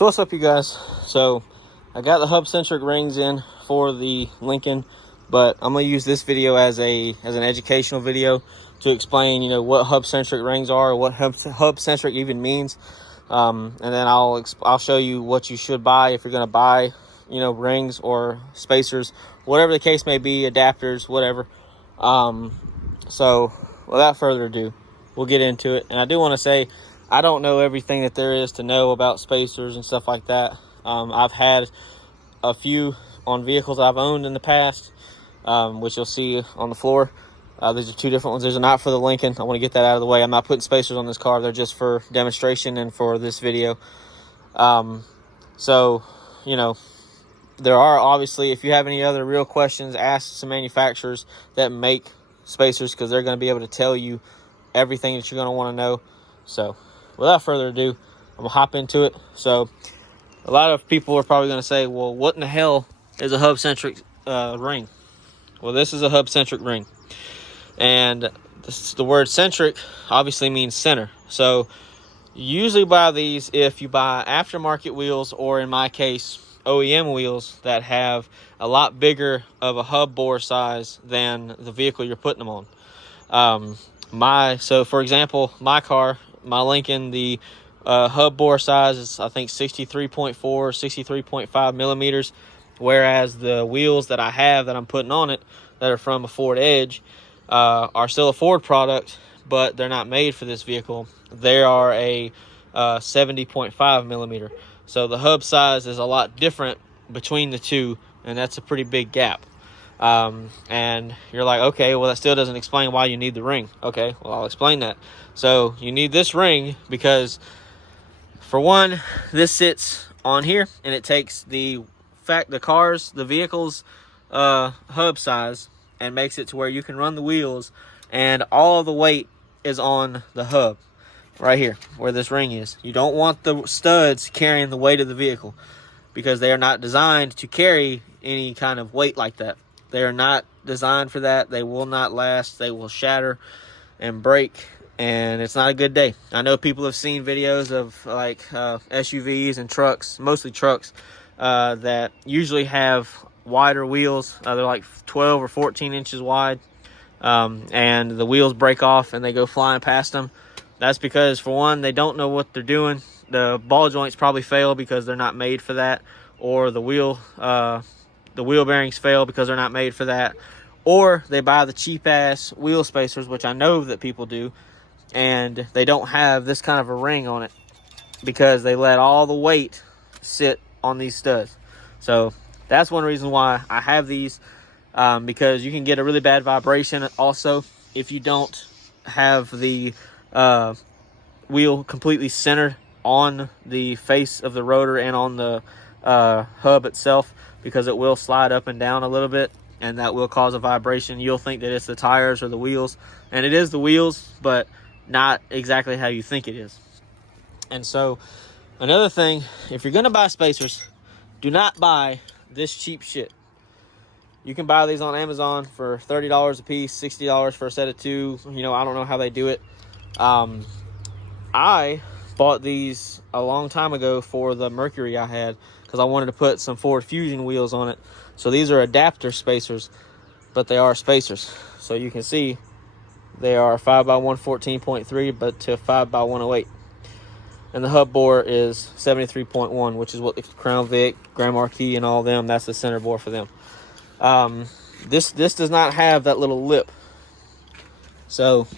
So what's up, you guys? So I got the hub centric rings in for the Lincoln, but I'm gonna use this video as an educational video to explain, what hub centric rings are, or what hub centric even means, and then I'll show you what you should buy if you're gonna buy, rings or spacers, whatever the case may be, adapters, whatever. So without further ado, we'll get into it. And I do want to say, I don't know everything that there is to know about spacers and stuff like that. I've had a few on vehicles I've owned in the past, which you'll see on the floor. These are two different ones. These are not for the Lincoln. I want to get that out of the way. I'm not putting spacers on this car. They're just for demonstration and for this video. So, there are obviously, if you have any other real questions, ask some manufacturers that make spacers, because they're going to be able to tell you everything that you're going to want to know. So without further ado, I'm gonna hop into it. So a lot of people are probably going to say, well, what in the hell is a hub centric ring? Well, this is a hub centric ring, and the word centric obviously means center. So you usually buy these if you buy aftermarket wheels, or in my case, OEM wheels that have a lot bigger of a hub bore size than the vehicle you're putting them on. So for example, my car, my Lincoln, the hub bore size is, I think, 63.4, 63.5 millimeters, whereas the wheels that I have that I'm putting on it that are from a Ford Edge are still a Ford product, but they're not made for this vehicle. They are a 70.5 millimeter. So the hub size is a lot different between the two, and that's a pretty big gap. And you're like, okay, well, that still doesn't explain why you need the ring. Okay, well, I'll explain that. So you need this ring because, for one, this sits on here, and it takes the vehicle's hub size and makes it to where you can run the wheels, and all of the weight is on the hub right here where this ring is. You don't want the studs carrying the weight of the vehicle, because they are not designed to carry any kind of weight like that. They are not designed for that. They will not last. They will shatter and break, and it's not a good day. I know people have seen videos of like SUVs and trucks, mostly trucks, that usually have wider wheels. They're like 12 or 14 inches wide, and the wheels break off and they go flying past them. That's because, for one, they don't know what they're doing. The ball joints probably fail because they're not made for that, or the wheel bearings fail because they're not made for that, or they buy the cheap ass wheel spacers, which I know that people do, and they don't have this kind of a ring on it because they let all the weight sit on these studs. So that's one reason why I have these, because you can get a really bad vibration also if you don't have the wheel completely centered on the face of the rotor and on the hub itself, because it will slide up and down a little bit, and that will cause a vibration. You'll think that it's the tires or the wheels, and it is the wheels, but not exactly how you think it is. And so another thing, if you're gonna buy spacers, do not buy this cheap shit. You can buy these on Amazon for $30 a piece, $60 for a set of two. I don't know how they do it. I bought these a long time ago for the Mercury I had, because I wanted to put some Ford Fusion wheels on it. So these are adapter spacers, but they are spacers. So you can see they are 5x114.3, but to 5x108. And the hub bore is 73.1, which is what the Crown Vic, Grand Marquis, and all them, that's the center bore for them. This does not have that little lip. So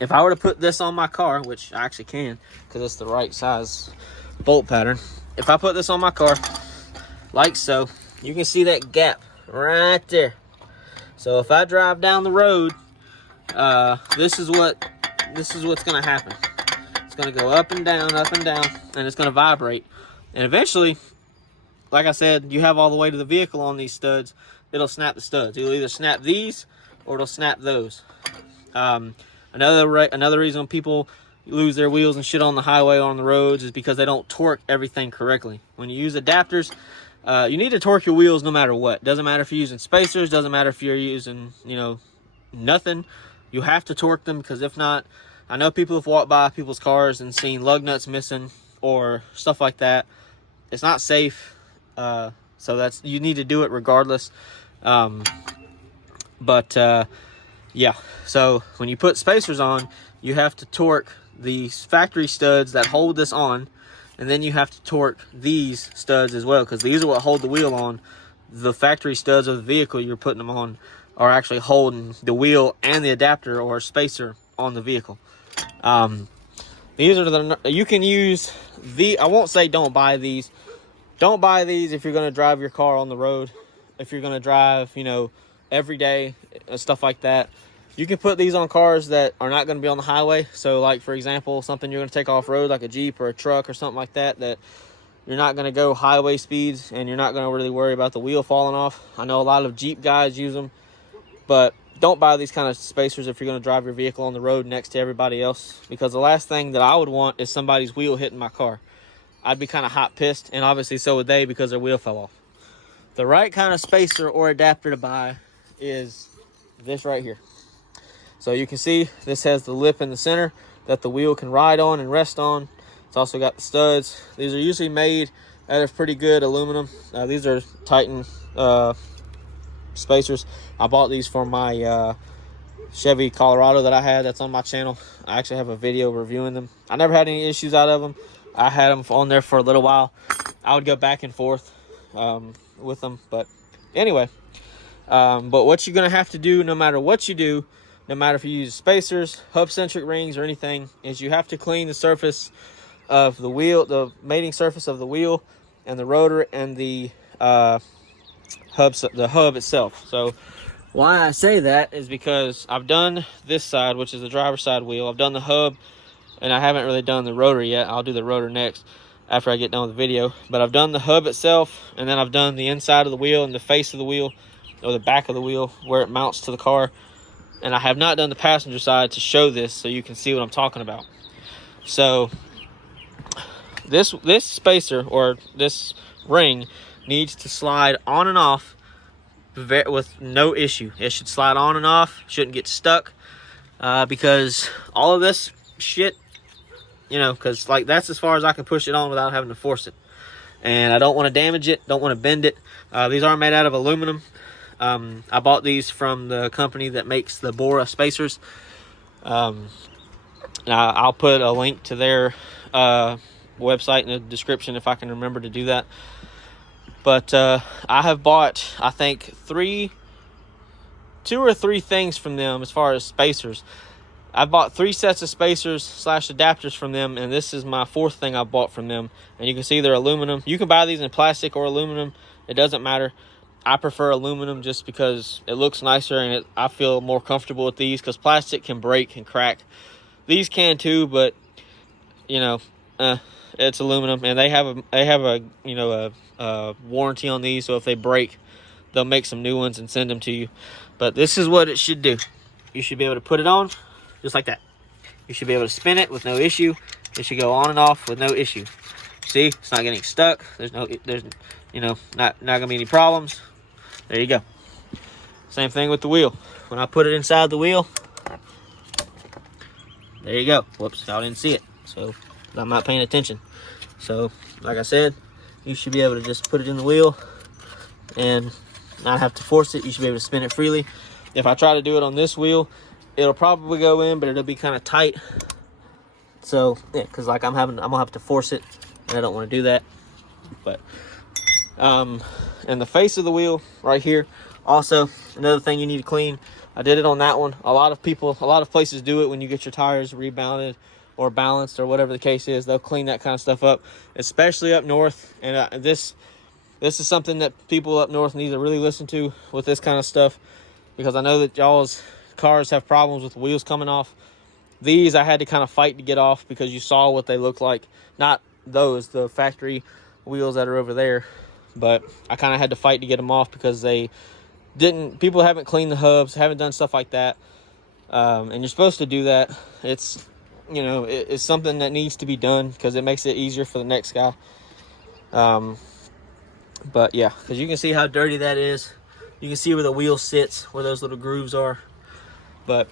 if I were to put this on my car, which I actually can because it's the right size bolt pattern, if I put this on my car like so, you can see that gap right there. So if I drive down the road, this is what's going to happen. It's going to go up and down, and it's going to vibrate. And eventually, like I said, you have all the weight of the vehicle on these studs, it'll snap the studs. It'll either snap these or it'll snap those. Another reason people lose their wheels and shit on the highway or on the roads is because they don't torque everything correctly. When you use adapters, you need to torque your wheels no matter what. Doesn't matter if you're using spacers, doesn't matter if you're using, nothing. You have to torque them, because if not, I know people have walked by people's cars and seen lug nuts missing, or stuff like that. It's not safe. So you need to do it regardless. Yeah, so when you put spacers on, you have to torque the factory studs that hold this on, and then you have to torque these studs as well, because these are what hold the wheel on. The factory studs of the vehicle you're putting them on are actually holding the wheel and the adapter or spacer on the vehicle. These are you can use I won't say don't buy these. Don't buy these if you're going to drive your car on the road. If you're going to drive, every day and stuff like that. You can put these on cars that are not going to be on the highway. So like, for example, something you're going to take off road, like a Jeep or a truck or something like that, that you're not going to go highway speeds and you're not going to really worry about the wheel falling off. I know a lot of Jeep guys use them, but don't buy these kind of spacers if you're going to drive your vehicle on the road next to everybody else, because the last thing that I would want is somebody's wheel hitting my car. I'd be kind of hot pissed, and obviously so would they, because their wheel fell off. The right kind of spacer or adapter to buy is this right here. So you can see this has the lip in the center that the wheel can ride on and rest on. It's also got the studs. These are usually made out of pretty good aluminum. These are Titan spacers. I bought these for my Chevy Colorado that I had, that's on my channel. I actually have a video reviewing them. I never had any issues out of them. I had them on there for a little while. I would go back and forth with them, but anyway. But what you're going to have to do, no matter what you do, no matter if you use spacers, hub-centric rings, or anything, is you have to clean the surface of the wheel, the mating surface of the wheel, and the rotor, and the hub itself. So why I say that is because I've done this side, which is the driver's side wheel. I've done the hub, and I haven't really done the rotor yet. I'll do the rotor next after I get done with the video. But I've done the hub itself, and then I've done the inside of the wheel and the face of the wheel, or the back of the wheel where it mounts to the car. And I have not done the passenger side to show this so you can see what I'm talking about. So this spacer or this ring needs to slide on and off with no issue. It should slide on and off, shouldn't get stuck, because all of this shit, because like that's as far as I can push it on without having to force it. And I don't want to damage it, don't want to bend it. These are made out of aluminum. I bought these from the company that makes the Bora spacers. I'll put a link to their website in the description if I can remember to do that. But I have bought, I think, 2 or 3 things from them as far as spacers. I bought 3 sets of spacers / adapters from them, and this is my 4th thing I bought from them. And you can see they're aluminum. You can buy these in plastic or aluminum. It doesn't matter. I prefer aluminum just because it looks nicer, and I feel more comfortable with these, because plastic can break and crack. These can too, but it's aluminum, and they have a warranty on these. So if they break, they'll make some new ones and send them to you. But this is what it should do. You should be able to put it on just like that. You should be able to spin it with no issue. It should go on and off with no issue. See, it's not getting stuck. There's not gonna be any problems. There you go. Same thing with the wheel. When I put it inside the wheel, there you go. Whoops, y'all didn't see it, so I'm not paying attention. So like I said, you should be able to just put it in the wheel and not have to force it. You should be able to spin it freely. If I try to do it on this wheel, it'll probably go in, but it'll be kind of tight. So yeah, because like I'm gonna have to force it, and I don't want to do that. But and the face of the wheel right here, also another thing you need to clean. I did it on that one. A lot of places do it when you get your tires rebounded or balanced or whatever the case is. They'll clean that kind of stuff up, especially up north. And this is something that people up north need to really listen to with this kind of stuff, because I know that y'all's cars have problems with the wheels coming off. These I had to kind of fight to get off, because you saw what they look like. Not those, the factory wheels that are over there, but I kind of had to fight to get them off, because people haven't cleaned the hubs, haven't done stuff like that. And you're supposed to do that. It's it's something that needs to be done, because it makes it easier for the next guy. But yeah, because you can see how dirty that is. You can see where the wheel sits, where those little grooves are. But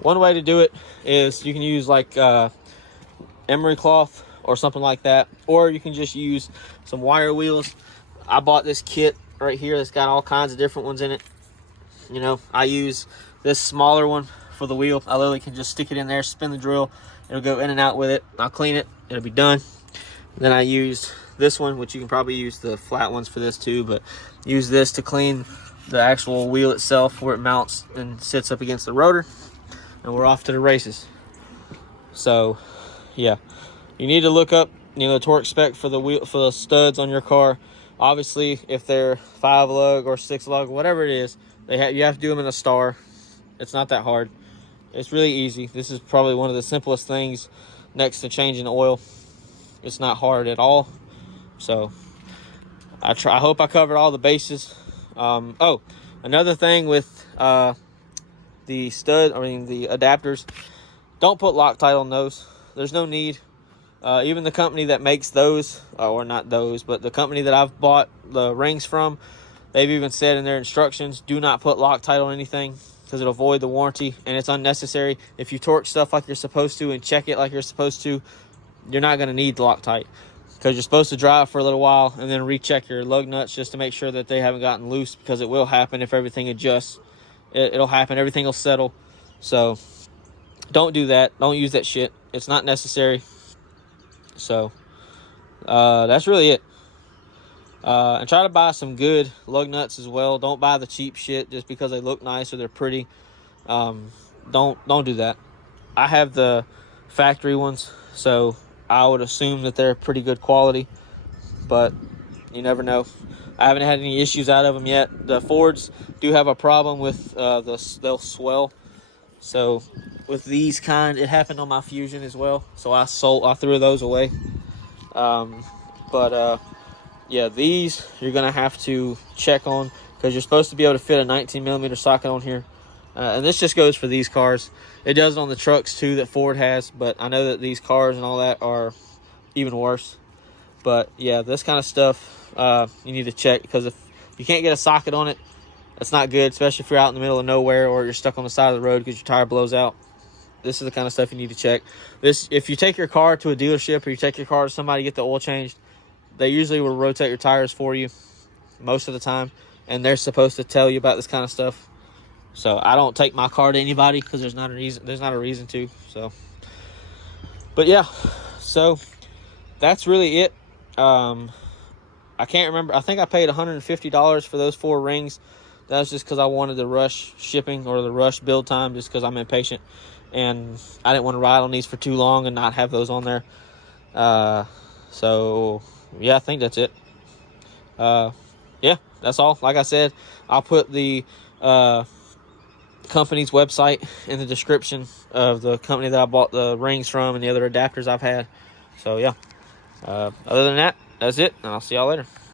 one way to do it is you can use like emery cloth or something like that. Or you can just use some wire wheels. I bought this kit right here that's got all kinds of different ones in it. You know, I use this smaller one for the wheel. I literally can just stick it in there, spin the drill, it'll go in and out with it. I'll clean it, it'll be done. And then I used this one, which you can probably use the flat ones for this too, but use this to clean the actual wheel itself where it mounts and sits up against the rotor. And we're off to the races. So yeah, you need to look up, you know, the torque spec for the wheel, for the studs on your car. Obviously, if they're 5 lug or 6 lug, whatever it is, you have to do them in a star. It's not that hard. It's really easy. This is probably one of the simplest things next to changing oil. It's not hard at all. So I hope I covered all the bases. Oh, another thing with the the adapters, don't put Loctite on those. There's no need. Even the company that makes those, or not those, but the company that I've bought the rings from, they've even said in their instructions, do not put Loctite on anything because it'll void the warranty and it's unnecessary. If you torque stuff like you're supposed to and check it like you're supposed to, you're not going to need Loctite, because you're supposed to drive for a little while and then recheck your lug nuts just to make sure that they haven't gotten loose, because it will happen if everything adjusts. It'll happen. Everything will settle. So don't do that. Don't use that shit. It's not necessary. So that's really it. And try to buy some good lug nuts as well. Don't buy the cheap shit just because they look nice or they're pretty. Don't do that. I have the factory ones, so I would assume that they're pretty good quality, but you never know. I haven't had any issues out of them yet. The Fords do have a problem with they'll swell. So with these kind, it happened on my Fusion as well. So I threw those away. Yeah, these you're gonna have to check on, because you're supposed to be able to fit a 19mm socket on here. And this just goes for these cars. It does on the trucks too that Ford has, but I know that these cars and all that are even worse. But yeah, this kind of stuff you need to check, because if you can't get a socket on it, that's not good, especially if you're out in the middle of nowhere or you're stuck on the side of the road because your tire blows out. This is the kind of stuff you need to check. If you take your car to a dealership or you take your car to somebody to get the oil changed, they usually will rotate your tires for you most of the time, and they're supposed to tell you about this kind of stuff. So I don't take my car to anybody because there's not a reason to. So, but yeah, so that's really it. I can't remember. I think I paid $150 for those 4 rings. That was just because I wanted the rush shipping or the rush build time, just because I'm impatient and I didn't want to ride on these for too long and not have those on there. So yeah, I think that's it. Yeah, that's all. Like I said, I'll put the company's website in the description of the company that I bought the rings from and the other adapters I've had. So yeah, other than that, that's it, and I'll see y'all later.